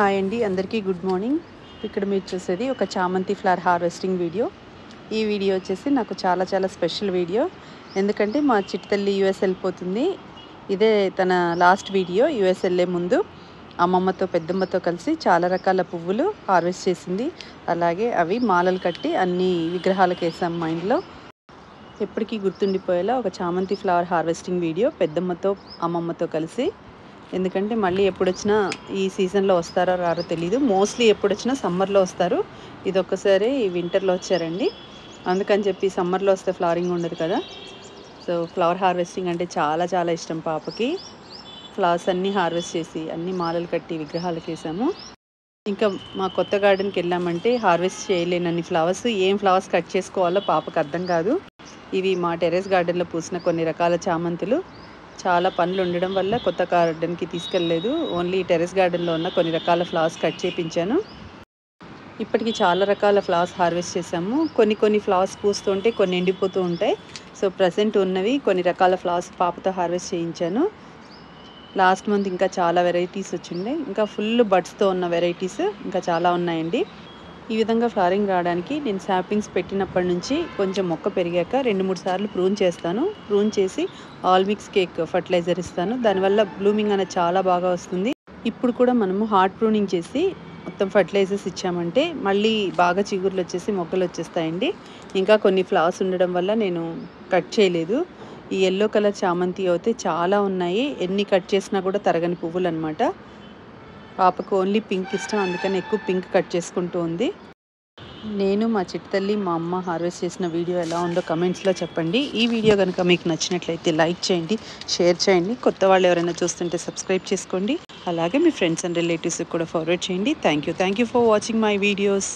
Hi అండి, అందరికీ good morning. ఇక్కడ మీరు చూసేది ఒక చామంతి ఫ్లవర్ హార్వెస్టింగ్ వీడియో. ఈ వీడియో వచ్చేసి నాకు చాలా స్పెషల్ వీడియో. ఎందుకంటే మా చిట్టి తల్లి యూఎస్ వెళ్ళిపోతుంది. ఇదే తన లాస్ట్ వీడియో. యూఎస్ వెళ్ళే ముందు అమ్మమ్మతో పెద్దమ్మతో కలిసి చాలా రకాల పువ్వులు హార్వెస్ట్ చేసింది. అలాగే అవి మాలలు కట్టి అన్ని విగ్రహాలకు వేసాం మైండ్లో. ఎప్పటికీ గుర్తుండిపోయేలా ఒక చామంతి ఫ్లవర్ హార్వెస్టింగ్ వీడియో పెద్దమ్మతో అమ్మమ్మతో కలిసి. ఎందుకంటే మళ్ళీ ఎప్పుడొచ్చినా ఈ సీజన్లో వస్తారో రారో తెలీదు. మోస్ట్లీ ఎప్పుడొచ్చినా సమ్మర్లో వస్తారు. ఇది ఒక్కసారి వింటర్లో వచ్చారండి. అందుకని చెప్పి సమ్మర్లో వస్తే ఫ్లవరింగ్ ఉండదు కదా. సో ఫ్లవర్ హార్వెస్టింగ్ అంటే చాలా ఇష్టం పాపకి. ఫ్లవర్స్ అన్నీ హార్వెస్ట్ చేసి అన్ని మాలలు కట్టి విగ్రహాలకు వేసాము. ఇంకా మా కొత్త గార్డెన్కి వెళ్ళామంటే హార్వెస్ట్ చేయలేనన్ని ఫ్లవర్స్, ఏం ఫ్లవర్స్ కట్ చేసుకోవాలో పాపకు అర్థం కాదు. ఇవి మా టెర్రస్ గార్డెన్లో పూసిన కొన్ని రకాల చామంతులు. చాలా పనులు ఉండడం వల్ల కొత్త గార్డెన్కి తీసుకెళ్ళలేదు. ఓన్లీ టెర్రస్ గార్డెన్లో ఉన్న కొన్ని రకాల ఫ్లవర్స్ కట్ చేయించాను. ఇప్పటికి చాలా రకాల ఫ్లవర్స్ హార్వెస్ట్ చేసాము. కొన్ని ఫ్లవర్స్ పూస్తుంటే కొన్ని ఎండిపోతూ ఉంటాయి. సో ప్రజెంట్ ఉన్నవి కొన్ని రకాల ఫ్లవర్స్ పాపతో హార్వెస్ట్ చేయించాను. లాస్ట్ మంత్ ఇంకా చాలా వెరైటీస్ వచ్చిండే. ఇంకా ఫుల్ బడ్స్తో ఉన్న వెరైటీస్ ఇంకా చాలా ఉన్నాయండి. ఈ విధంగా ఫ్లవరింగ్ రావడానికి నేను శాప్లింగ్స్ పెట్టినప్పటి నుంచి కొంచెం మొక్క పెరిగాక 2-3 సార్లు ప్రూన్ చేస్తాను. ప్రూన్ చేసి ఆల్ మిక్స్ కేక్ ఫర్టిలైజర్ ఇస్తాను. దానివల్ల బ్లూమింగ్ అనేది చాలా బాగా వస్తుంది. ఇప్పుడు కూడా మనము హార్డ్ ప్రూనింగ్ చేసి మొత్తం ఫర్టిలైజర్స్ ఇచ్చామంటే మళ్ళీ బాగా చిగుర్లు వచ్చేసి మొక్కలు వచ్చేస్తాయండి. ఇంకా కొన్ని ఫ్లవర్స్ ఉండడం వల్ల నేను కట్ చేయలేదు. ఈ ఎల్లో కలర్ చామంతి అయితే చాలా ఉన్నాయి. ఎన్ని కట్ చేసినా కూడా తరగని పువ్వులు అనమాట. పాపకు ఓన్లీ పింక్ ఇష్టం, అందుకని ఎక్కువ పింక్ కట్ చేసుకుంటూ ఉంది. నేను మా చిట్టి తల్లి మా అమ్మ హార్వెస్ట్ చేసిన వీడియో ఎలా ఉందో కమెంట్స్లో చెప్పండి. ఈ వీడియో కనుక మీకు నచ్చినట్లయితే లైక్ చేయండి, షేర్ చేయండి. కొత్త వాళ్ళు ఎవరైనా చూస్తుంటే సబ్స్క్రైబ్ చేసుకోండి. అలాగే మీ ఫ్రెండ్స్ అండ్ రిలేటివ్స్కి కూడా ఫార్వర్డ్ చేయండి. Thank you for watching my videos.